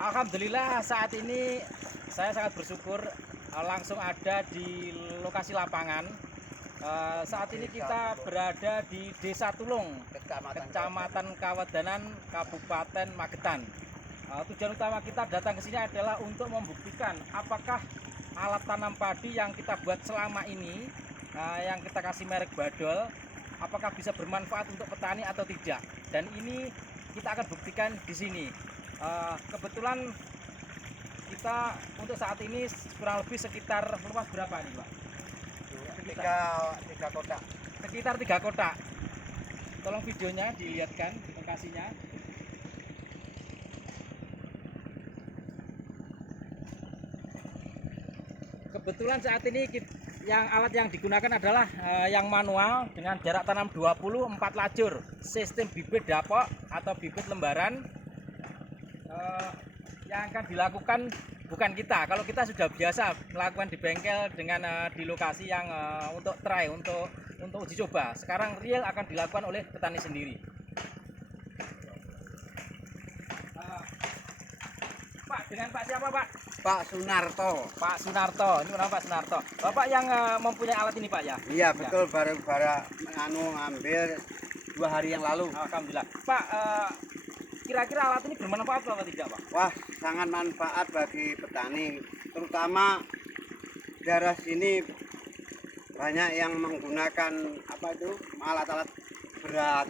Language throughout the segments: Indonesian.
Alhamdulillah saat ini saya sangat bersyukur langsung ada di lokasi lapangan. Saat ini kita berada di Desa Tulung, Kecamatan Kawedanan, Kabupaten Magetan. Tujuan utama kita datang ke sini adalah untuk membuktikan apakah alat tanam padi yang kita buat selama ini, yang kita kasih merek Badol, apakah bisa bermanfaat untuk petani atau tidak. Dan ini kita akan buktikan di sini. Kebetulan kita untuk saat ini kurang lebih sekitar luas berapa nih Pak? Tiga kotak. Sekitar 3 kotak. Tolong videonya dilihatkan lokasinya. Kebetulan saat ini alat yang digunakan adalah yang manual dengan jarak tanam 24 lajur, sistem bibit dapok atau bibit lembaran. Yang akan dilakukan bukan kita. Kalau kita sudah biasa melakukan di bengkel dengan di lokasi yang untuk try, untuk uji coba. Sekarang real akan dilakukan oleh petani sendiri. Pak, dengan Pak siapa Pak? Pak Sunarto. Pak Sunarto. Ini nama Pak Sunarto. Bapak yang mempunyai alat ini Pak ya? Iya betul, baru ngambil 2 hari yang lalu. Alhamdulillah. Pak, kira-kira alat ini bermanfaat atau tidak Pak? Wah, sangat manfaat bagi petani, terutama daerah sini banyak yang menggunakan alat-alat berat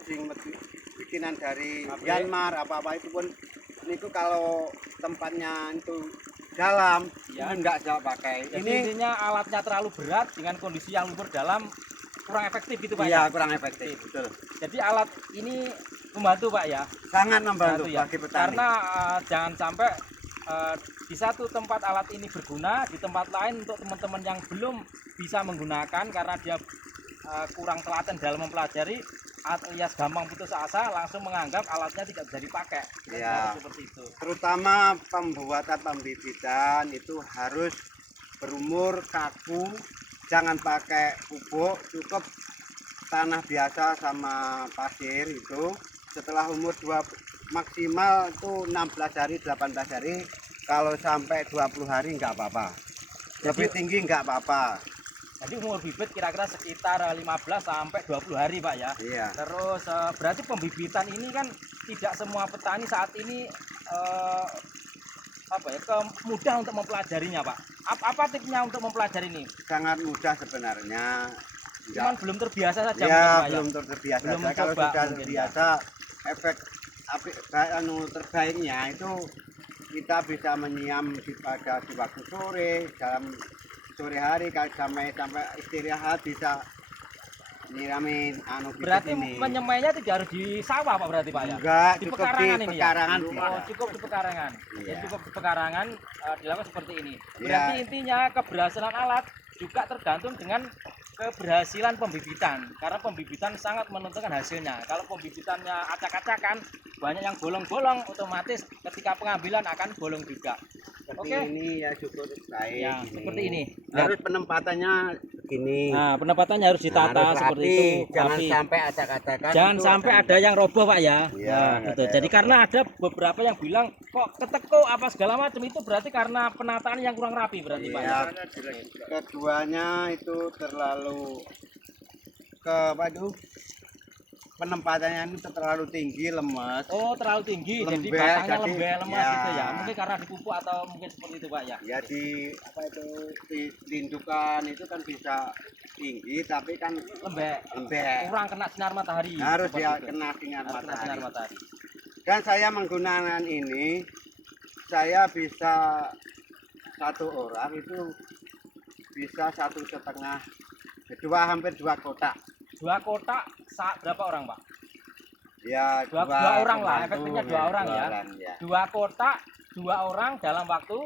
bikinan dari Myanmar, apa-apa itu pun itu kalau tempatnya itu dalam Ya. itu enggak bisa pakai. Jadi Ini intinya alatnya terlalu berat dengan kondisi yang lumpur dalam kurang efektif gitu Pak iya ya? kurang efektif, betul. Jadi alat ini membantu Pak ya? Sangat membantu Ya? bagi petani. Karena jangan sampai di satu tempat alat ini berguna, di tempat lain untuk teman-teman yang belum bisa menggunakan karena dia kurang telaten dalam mempelajari alias gampang putus asa, langsung menganggap alatnya tidak bisa dipakai. Ya. Seperti itu. Terutama pembuatan pembibitan itu harus berumur kaku, jangan pakai pupuk, cukup tanah biasa sama pasir itu. Setelah umur maksimal itu 16 hari, 18 hari, kalau sampai 20 hari enggak apa-apa. Lebih tinggi enggak apa-apa. Jadi umur bibit kira-kira sekitar 15 sampai 20 hari Pak ya. Iya. Terus berarti pembibitan ini kan tidak semua petani saat ini mudah untuk mempelajarinya Pak. Apa tipsnya untuk mempelajari ini? Sangat mudah sebenarnya. Cuman belum terbiasa saja Ya, mungkin, Pak, belum terbiasa. Belum Kalau mencoba sudah mungkin, terbiasa, efek terbaiknya itu kita bisa menyiam pada di waktu sore, dalam sore hari kalau sampai istirahat bisa nyiramin bibit Berarti ini. menyemainya tidak harus di sawah Pak berarti Pak ya? Enggak, Di cukup pekarangan di ini ya? pekarangan Oh, bisa. cukup di pekarangan. Iya. Jadi cukup di pekarangan dilakukan seperti ini. Iya. Berarti intinya keberhasilan alat juga tergantung dengan keberhasilan pembibitan. Karena pembibitan sangat menentukan hasilnya. Kalau pembibitannya acak-acakan, banyak yang bolong-bolong, otomatis ketika pengambilan akan bolong juga. Seperti ini ya cukup baik. Ya, seperti ini. Harus penempatannya begini. Nah, penempatannya harus ditata Harus seperti rapi, itu. jangan rapi. sampai acak-acakan. Jangan itu sampai akan- ada yang roboh Pak ya. Iya, Nah, nggak gitu. ada Jadi yang karena ada beberapa yang bilang kok keteko apa segala macam, itu berarti karena penataan yang kurang rapi berarti Pak ya. Iya, keduanya itu terlalu penempatannya itu terlalu tinggi, lemas. Oh, terlalu tinggi. Jadi Lembek, batangnya jadi, lembek lemas ya. gitu ya. Mungkin karena dipupuk atau mungkin seperti itu Pak ya. Ya di lindukan itu kan bisa tinggi tapi kan Lembek. lembek. Kurang kena sinar matahari. Harus seperti ya itu. kena sinar Harus kena sinar matahari. matahari. Dan saya menggunakan ini, saya bisa satu orang itu bisa 1,5, hampir 2 kotak. 2 kotak berapa orang Pak? Ya Dua orang lah, efektifnya 2 orang ya. ya. 2 kotak, 2 orang dalam waktu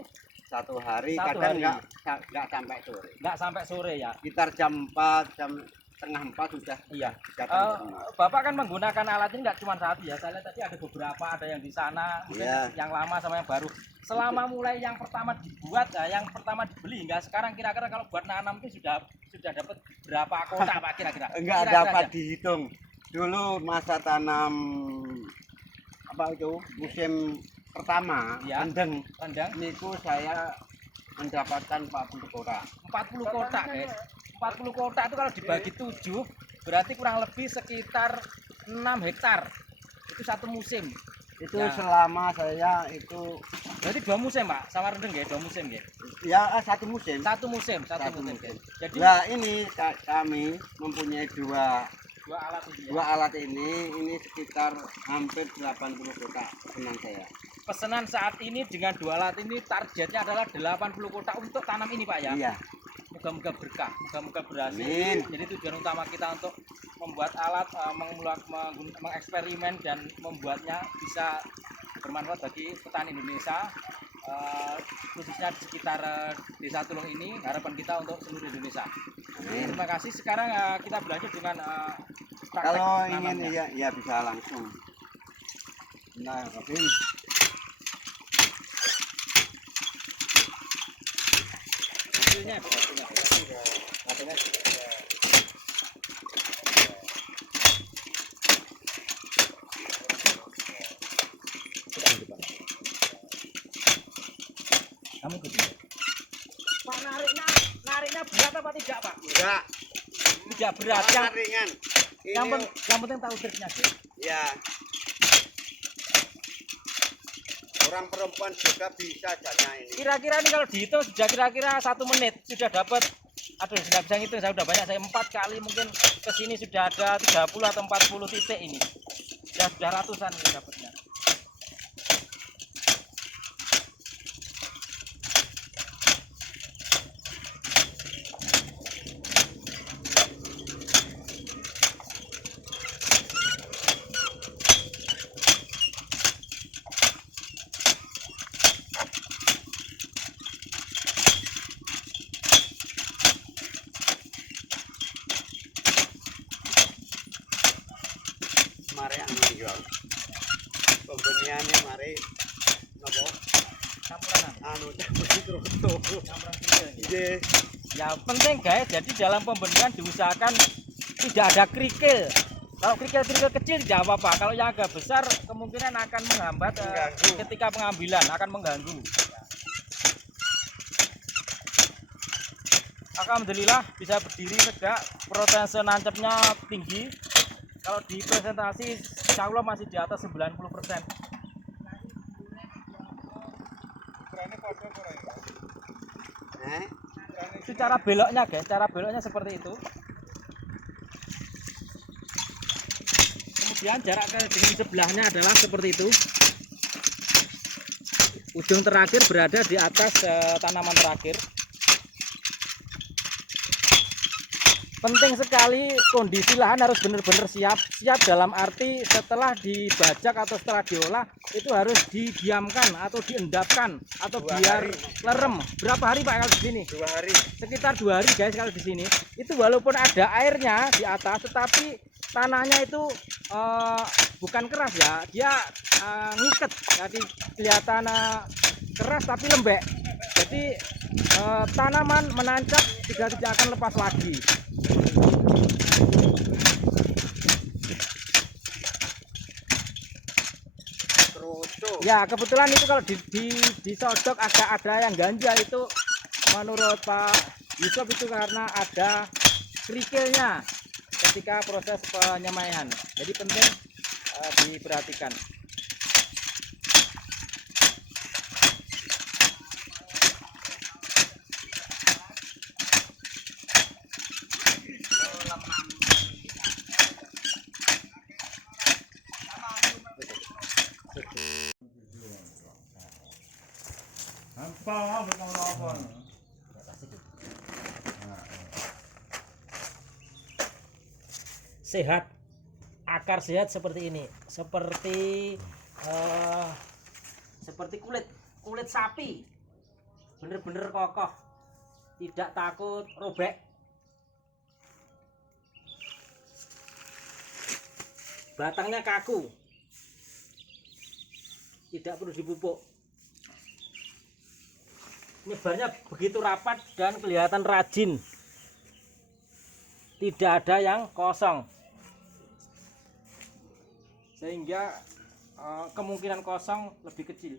1 hari, Satu kadang hari. nggak sampai sore. nggak sampai sore ya. Sekitar jam 4, jam setengah 4 sudah Iya. datang semua. Bapak kan menggunakan alat ini nggak cuma satu ya. Saya lihat tadi ada beberapa, ada yang di sana, mungkin Iya. yang lama sama yang baru. Selama mulai yang pertama dibuat, yang pertama dibeli hingga sekarang kira-kira kalau buat nanam itu sudah dapat berapa kotak Pak kira-kira? Enggak Kira-kira dapat aja. dihitung. Dulu masa tanam musim pertama Ya. kendeng Kendeng niku saya mendapatkan 40 kotak. 40 kotak guys. 40 kotak itu kalau dibagi 7 berarti kurang lebih sekitar 6 hektar. Itu satu musim. Itu Ya. selama saya itu Berarti 2 musim, Pak. Sama rendeng ya, 2 musim ya. ya satu musim. Satu musim. Satu guys. musim. Jadi Nah ini kami mempunyai dua 2 alat ini ya. alat ini sekitar hampir 80 kotak pesanan saya. Pesanan saat ini dengan 2 alat ini targetnya adalah 80 kotak untuk tanam ini, Pak ya. Iya. Moga-moga berkah, moga-moga berhasil. Amin. Jadi tujuan utama kita untuk membuat alat, mengeksperimen dan membuatnya bisa bermanfaat bagi petani Indonesia, khususnya di sekitar Desa Tulung ini. Harapan kita untuk seluruh Indonesia. Amin. Terima kasih. Sekarang kita belajar dengan praktek Kalau penanamannya. ingin ya bisa langsung. Nah, oke. Hasilnya, hasilnya. Kamu ketemu. Pak, nariknya berat apa tidak, Pak? Enggak, Tidak berat. sangat ringan. Yang Ini penting tahu triknya, Dek. ya. Orang perempuan juga bisa jadinya ini. Kira-kira ini kalau dihitung sudah kira-kira 1 menit sudah dapat. Aduh, sudah bisa ngitung, saya udah banyak, saya 4 kali mungkin ke sini sudah ada 30 atau 40 titik ini. Ya sudah ratusan ini dapatnya. Mari anu jual. Pembeniannya mari nopo? Campuran. Anu campur kroto. Campuran kecil ini. Nggih. Ya penting guys, jadi dalam pembenihan diusahakan tidak ada kerikil. Kalau kerikil-kerikil kecil tidak apa-apa. Kalau yang agak besar kemungkinan akan menghambat Mengganggu. ketika pengambilan, akan mengganggu. Alhamdulillah bisa berdiri tegak, prosentase nancapnya tinggi. Kalau di presentasi insya Allah masih di atas 90%. Eh? Itu cara beloknya guys, cara beloknya seperti itu. Kemudian jarak ke dengan sebelahnya adalah seperti itu. Ujung terakhir berada di atas tanaman terakhir. Penting sekali kondisi lahan harus benar-benar siap. Siap dalam arti setelah dibajak atau setelah diolah itu harus didiamkan atau diendapkan atau 2 biar hari. lerem. Berapa hari Pak kalau di sini? 2 hari. Sekitar 2 hari guys kalau di sini. Itu walaupun ada airnya di atas, tetapi tanahnya itu bukan keras ya, dia ngiket. Jadi kelihatan keras tapi lembek. Jadi tanaman menancap tidak akan lepas lagi. Kroto. Ya kebetulan itu kalau disodok agak ada yang ganjal itu menurut Pak Yusuf itu karena ada kerikilnya ketika proses penyemaian. Jadi penting diperhatikan. Sehat, akar sehat seperti ini, seperti kulit sapi, bener-bener kokoh, tidak takut robek. Batangnya kaku, tidak perlu dipupuk. Nyebarnya begitu rapat dan kelihatan rajin, tidak ada yang kosong, sehingga kemungkinan kosong lebih kecil.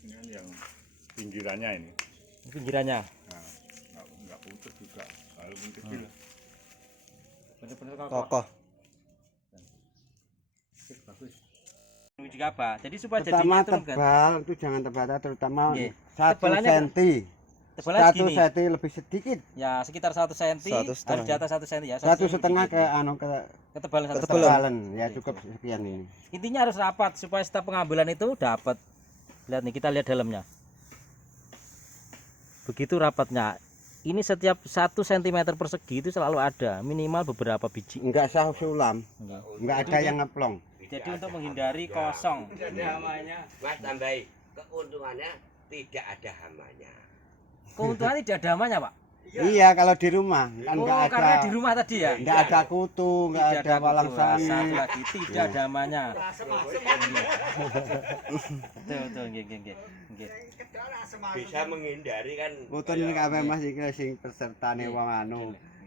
Ini kan yang pinggirannya ini. Pinggirannya. Nah, nggak putus juga. Kalau kecil. Bener-bener kokoh. Bagus. Uji apa? Jadi supaya Pertama jadinya itu tebal itu jangan tebal terutama Nggih. 1 Tebalannya cm. tebalnya 1 segini. cm lebih sedikit. Ya sekitar 1 cm. Harus di atas 1 cm ya. 1,5 cm ke anu ke ketebalan 1 cm. ketebalan ya cukup sekian ini. Intinya harus rapat supaya setelah pengambilan itu dapat. Lihat nih, kita lihat dalamnya. Begitu rapatnya. Ini setiap 1 cm persegi itu selalu ada minimal beberapa biji. Enggak sah sulam, enggak ada yang ngeplong. Jadi untuk menghindari kosong. Mas tambahi, keuntungannya tidak ada hamanya. Keuntungan tidak ada hamanya, Pak. Iya kalau di rumah kan Oh, enggak ada. karena di rumah tadi ya. Enggak ada kutu, enggak Tidak ada walang kutu. sani. Satu lagi tidak ada hamanya. Betul, nggih, nggih, nggih. Nggih. Bisa menghindari kan. Mboten kayak kabeh ini. Mas iki sing pesertane wong anu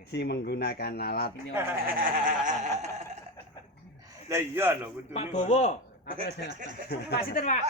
si menggunakan alat. Ini orang Lah iya no Pak kudune. Bowo. Pak Sinten, Pak?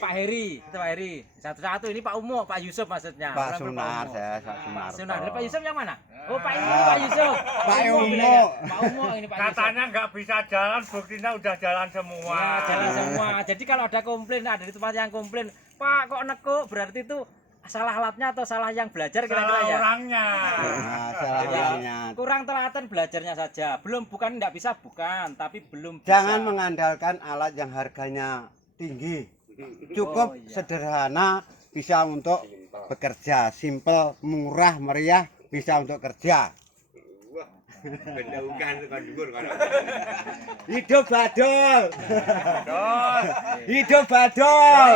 Pak Heri. Itu Pak Heri. Satu-satu ini Pak Umo, Pak Yusuf maksudnya. Pak Bukan Sunar Umo. saya Pak Sunar. Pak Sunar. Pak Yusuf yang mana? Oh, Pak ini Pak Yusuf. Pak Umo Umo. bilangnya. Pak Umo ini Pak Yusuf. Katanya nggak bisa jalan, buktinya udah jalan semua. Ya, jalan semua. Jadi kalau ada komplain, ada di tempat yang komplain, Pak kok nekuk, berarti itu salah alatnya atau salah yang belajar kira-kira Salah ya? orangnya. Nah, salah Ya, satunya. kurang telaten belajarnya saja. Belum, bukan tidak bisa, bukan, tapi belum bisa. Jangan mengandalkan alat yang harganya tinggi. Cukup Oh, iya. sederhana bisa untuk bekerja, simple, murah, meriah, bisa untuk kerja. Wah, benda ukan tekan dhuwur kan. Hidup badol. Terus, Hidup badol.